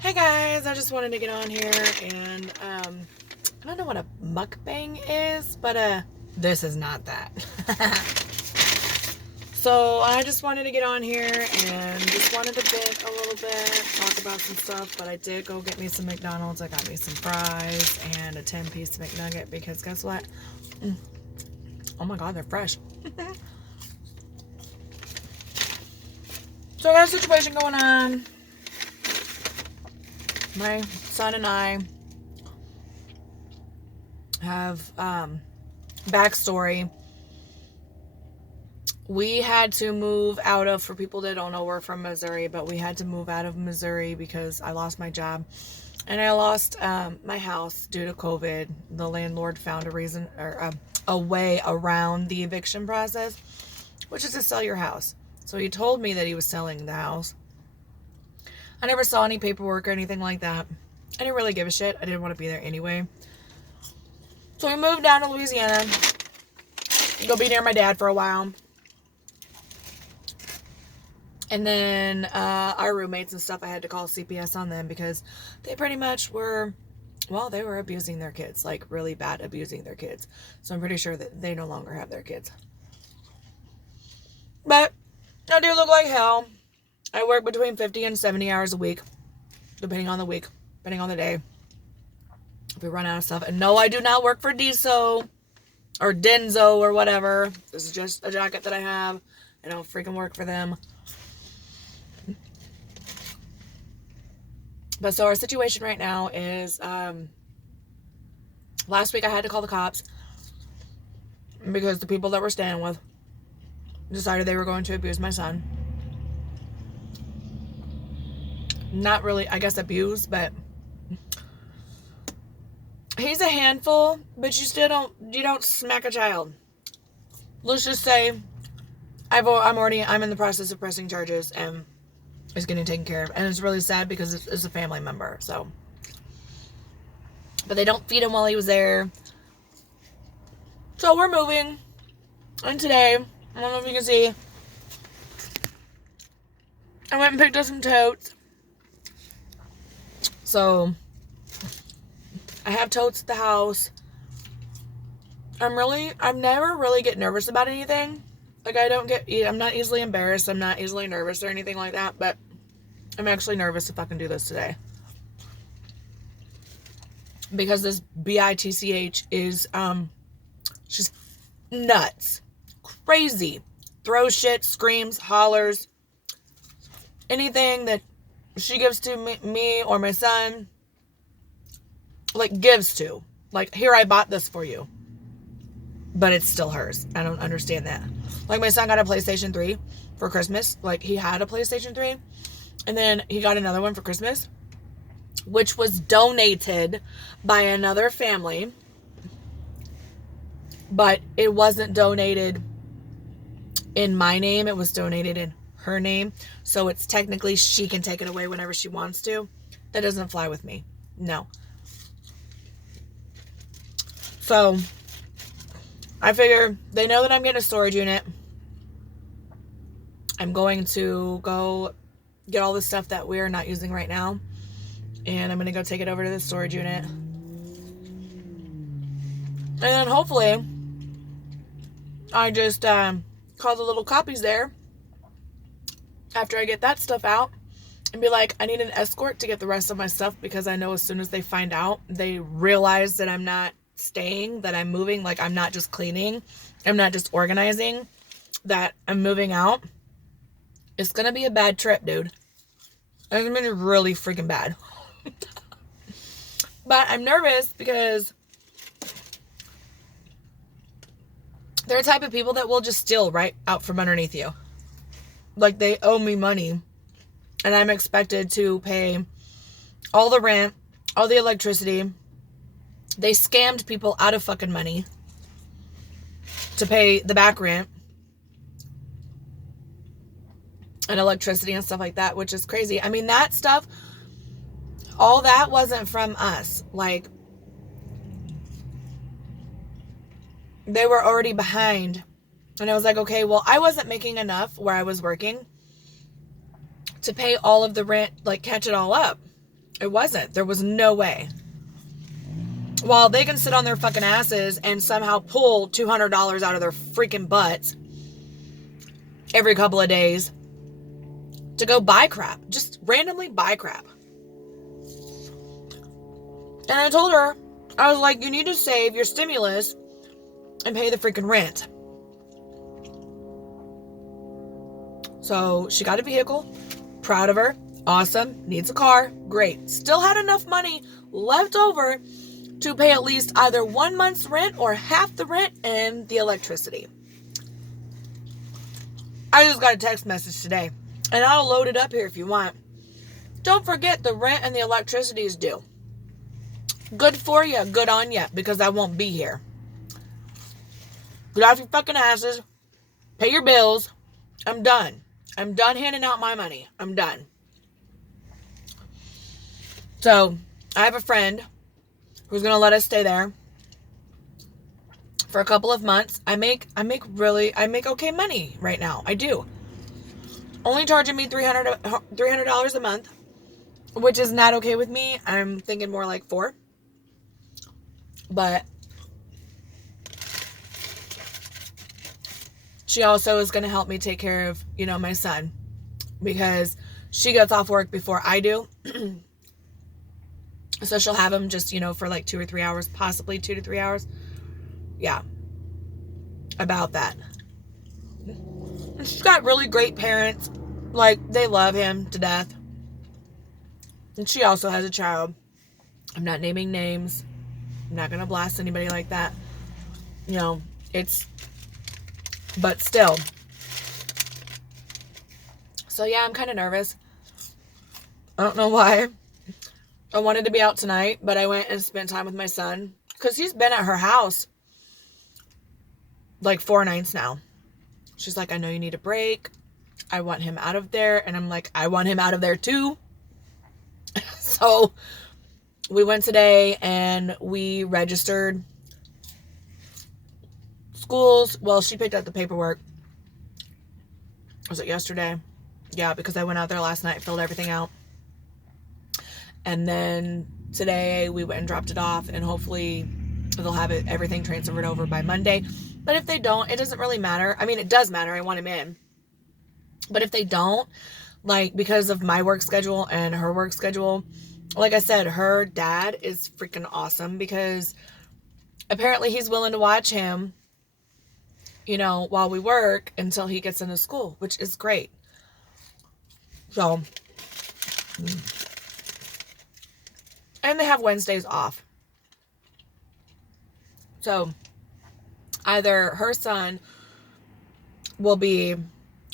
Hey guys, I just wanted to get on here and I don't know what a mukbang is, but this is not that. So I just wanted to get on here and just wanted to vent a little bit, talk about some stuff, but I did go get me some McDonald's. I got me some fries and a 10-piece McNugget because guess what? Oh my god, they're fresh. So I got a situation going on. My son and I have backstory. We had to move out of, for people that don't know, we're from Missouri, but we had to move out of Missouri because I lost my job and I lost my house due to COVID. The landlord found a reason or a way around the eviction process, which is to sell your house. So he told me that he was selling the house. I never saw any paperwork or anything like that. I didn't really give a shit. I didn't want to be there anyway. So we moved down to Louisiana. Go be near my dad for a while. And then our roommates and stuff, I had to call CPS on them because they pretty much were, well, they were abusing their kids. Like really bad abusing their kids. So I'm pretty sure that they no longer have their kids. But I do look like hell. I work between 50 and 70 hours a week. Depending on the week. Depending on the day. If we run out of stuff. And no, I do not work for DSO. Or Denzo or whatever. This is just a jacket that I have. I don't freaking work for them. But so our situation right now is, last week I had to call the cops because the people that we're staying with decided they were going to abuse my son. Not really, I guess, abuse, but he's a handful, but you don't smack a child. Let's just say I'm in the process of pressing charges and it's getting taken care of. And it's really sad because it's a family member, so. But they don't feed him while he was there. So we're moving. And today, I don't know if you can see, I went and picked up some totes. So, I have totes at the house. I'm never really get nervous about anything. Like, I'm not easily embarrassed. I'm not easily nervous or anything like that. But I'm actually nervous if I can do this today. Because this bitch is, she's nuts. Crazy. Throws shit, screams, hollers. Anything that she gives to me or my son, like, gives to. Like, here, I bought this for you. But it's still hers. I don't understand that. Like, my son got a PlayStation 3 for Christmas. Like, he had a PlayStation 3. And then he got another one for Christmas, which was donated by another family. But it wasn't donated in my name. It was donated in her name. So it's technically she can take it away whenever she wants to. That doesn't fly with me. No. So I figure they know that I'm getting a storage unit. I'm going to go get all the stuff that we're not using right now. And I'm going to go take it over to the storage unit. And then hopefully I just call the little copies there after I get that stuff out and be like, I need an escort to get the rest of my stuff because I know as soon as they find out, they realize that I'm not staying, that I'm moving, like I'm not just cleaning, I'm not just organizing, that I'm moving out. It's gonna be a bad trip, dude. It's gonna be really freaking bad. But I'm nervous because they're the type of people that will just steal right out from underneath you. Like, they owe me money and I'm expected to pay all the rent, all the electricity. They scammed people out of fucking money to pay the back rent and electricity and stuff like that, which is crazy. I mean, that stuff, all that wasn't from us. Like, they were already behind. And I was like, okay, well, I wasn't making enough where I was working to pay all of the rent, like catch it all up. It wasn't. There was no way. While they can sit on their fucking asses and somehow pull $200 out of their freaking butts every couple of days to go buy crap. Just randomly buy crap. And I told her, I was like, you need to save your stimulus and pay the freaking rent. So she got a vehicle. Proud of her. Awesome. Needs a car. Great. Still had enough money left over to pay at least either 1 month's rent or half the rent and the electricity. I just got a text message today, and I'll load it up here if you want. Don't forget the rent and the electricity is due. Good for you. Good on you, because I won't be here. Get off your fucking asses. Pay your bills. I'm done. I'm done handing out my money. I'm done. So, I have a friend who's going to let us stay there for a couple of months. I make okay money right now. I do. Only charging me $300 a month, which is not okay with me. I'm thinking more like $400. But she also is going to help me take care of, my son, because she gets off work before I do. So she'll have him just, for like 2 or 3 hours, possibly 2 to 3 hours. Yeah. About that. And she's got really great parents. Like, they love him to death. And she also has a child. I'm not naming names. I'm not going to blast anybody like that. But still. So yeah, I'm kind of nervous. I don't know why. I wanted to be out tonight, but I went and spent time with my son, because he's been at her house like 4 nights now. She's like, I know you need a break. I want him out of there. And I'm like, I want him out of there too. So we went today and we registered schools. Well, she picked up the paperwork. Was it yesterday? Yeah, because I went out there last night, filled everything out. And then today we went and dropped it off, and hopefully they'll have everything transferred over by Monday. But if they don't, it doesn't really matter. I mean, it does matter. I want him in. But if they don't, like, because of my work schedule and her work schedule, like I said, her dad is freaking awesome, because apparently he's willing to watch him, while we work until he gets into school, which is great. So, and they have Wednesdays off. So, either her son will be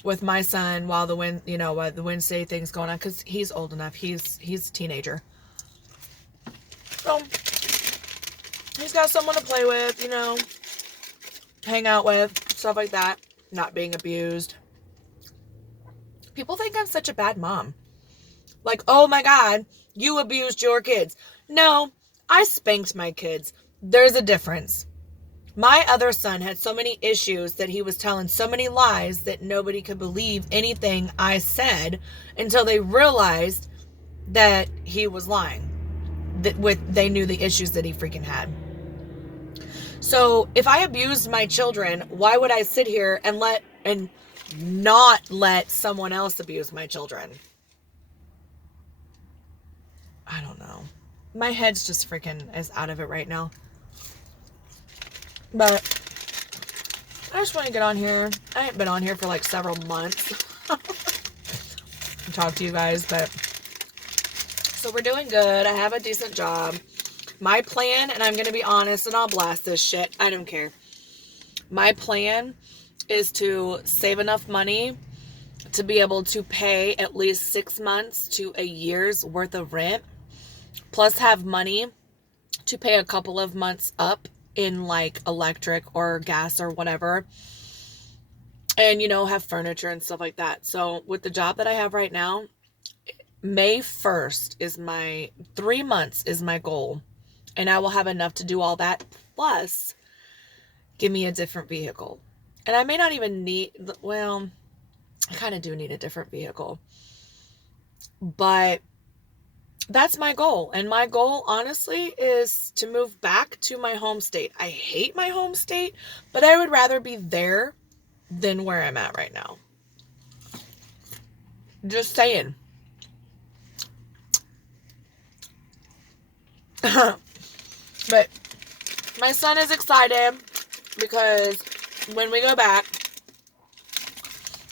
with my son while the Wednesday thing's going on, because he's old enough. He's a teenager. So, he's got someone to play with, hang out with, stuff like that. Not being abused. People think I'm such a bad mom. Like, oh my God, you abused your kids. No, I spanked my kids. There's a difference. My other son had so many issues that he was telling so many lies that nobody could believe anything I said until they realized that he was lying. They knew the issues that he freaking had. So if I abused my children, why would I sit here and not let someone else abuse my children? I don't know. My head's just freaking is out of it right now. But I just want to get on here. I haven't been on here for like several months. Talk to you guys, but so we're doing good. I have a decent job. My plan, and I'm going to be honest, and I'll blast this shit. I don't care. My plan is to save enough money to be able to pay at least 6 months to a year's worth of rent, plus have money to pay a couple of months up in like electric or gas or whatever, and have furniture and stuff like that. So with the job that I have right now, May 1st is 3 months is my goal, and I will have enough to do all that, plus give me a different vehicle. And I may not even need, well, I kind of do need a different vehicle, but that's my goal. And my goal, honestly, is to move back to my home state. I hate my home state, but I would rather be there than where I'm at right now. Just saying. But my son is excited because when we go back,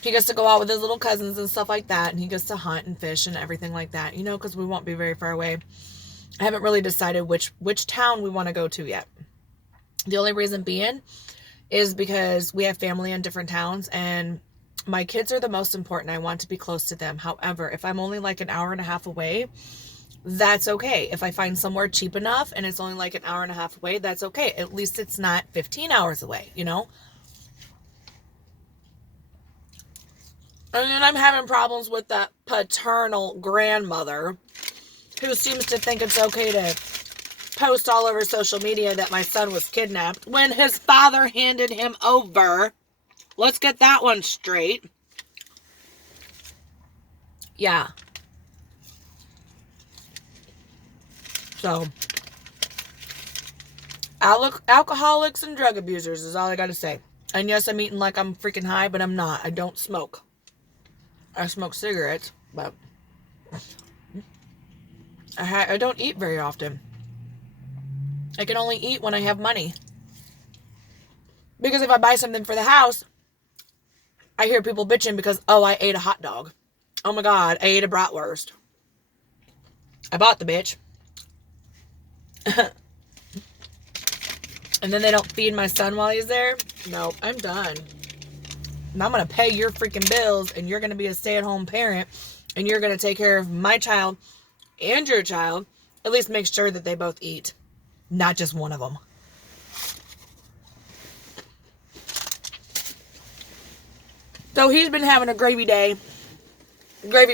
he gets to go out with his little cousins and stuff like that, and he gets to hunt and fish and everything like that, because we won't be very far away. I haven't really decided which town we want to go to yet. The only reason being is because we have family in different towns, and my kids are the most important. I want to be close to them. However, if I'm only like an hour and a half away, that's okay. If I find somewhere cheap enough and it's only like an hour and a half away, that's okay. At least it's not 15 hours away, And then I'm having problems with that paternal grandmother who seems to think it's okay to post all over social media that my son was kidnapped when his father handed him over. Let's get that one straight. Yeah. So, alcoholics and drug abusers is all I gotta say. And yes, I'm eating like I'm freaking high, but I'm not. I don't smoke. I smoke cigarettes, but I don't eat very often. I can only eat when I have money. Because if I buy something for the house, I hear people bitching because, I ate a hot dog. Oh my God, I ate a bratwurst. I bought the bitch. And then they don't feed my son while he's there? No, I'm done. And I'm going to pay your freaking bills, and you're going to be a stay-at-home parent, and you're going to take care of my child and your child. At least make sure that they both eat. Not just one of them. So he's been having a gravy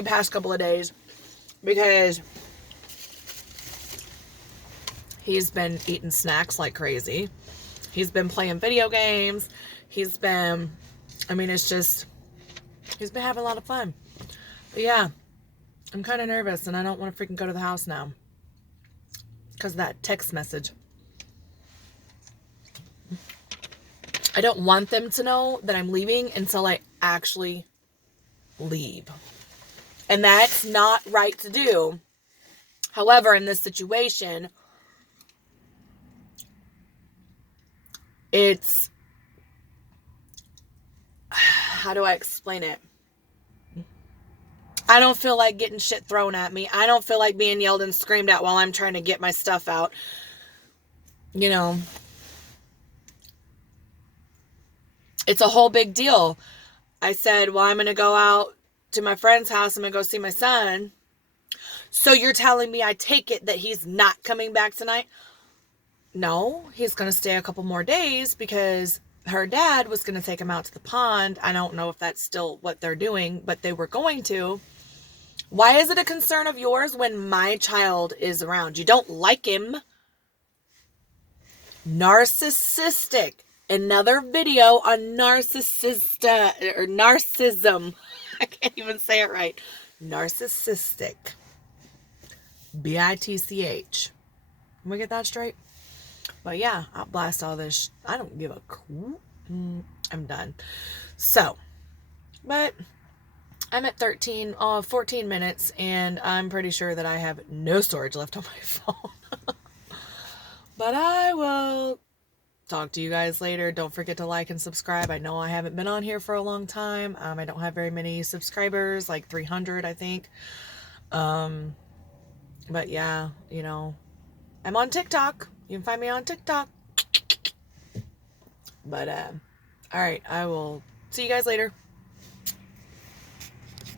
past couple of days, because he's been eating snacks like crazy. He's been playing video games. He's been having a lot of fun. But yeah, I'm kind of nervous, and I don't want to freaking go to the house now because of that text message. I don't want them to know that I'm leaving until I actually leave. And that's not right to do. However, in this situation, it's, how do I explain it? I don't feel like getting shit thrown at me. I don't feel like being yelled and screamed at while I'm trying to get my stuff out. It's a whole big deal. I said, well, I'm going to go out to my friend's house. I'm going to go see my son. So you're telling me, I take it, that he's not coming back tonight? No, he's going to stay a couple more days because her dad was going to take him out to the pond. I don't know if that's still what they're doing, but they were going to. Why is it a concern of yours when my child is around? You don't like him. Narcissistic. Another video on narcissism. I can't even say it right. Narcissistic. B-I-T-C-H. Can we get that straight? But yeah, I'll blast all this. I don't give a crap. I'm done. So, but I'm at 14 minutes, and I'm pretty sure that I have no storage left on my phone. But I will talk to you guys later. Don't forget to like and subscribe. I know I haven't been on here for a long time. I don't have very many subscribers, like 300, I think. But yeah, I'm on TikTok. You can find me on TikTok. But, all right, I will see you guys later.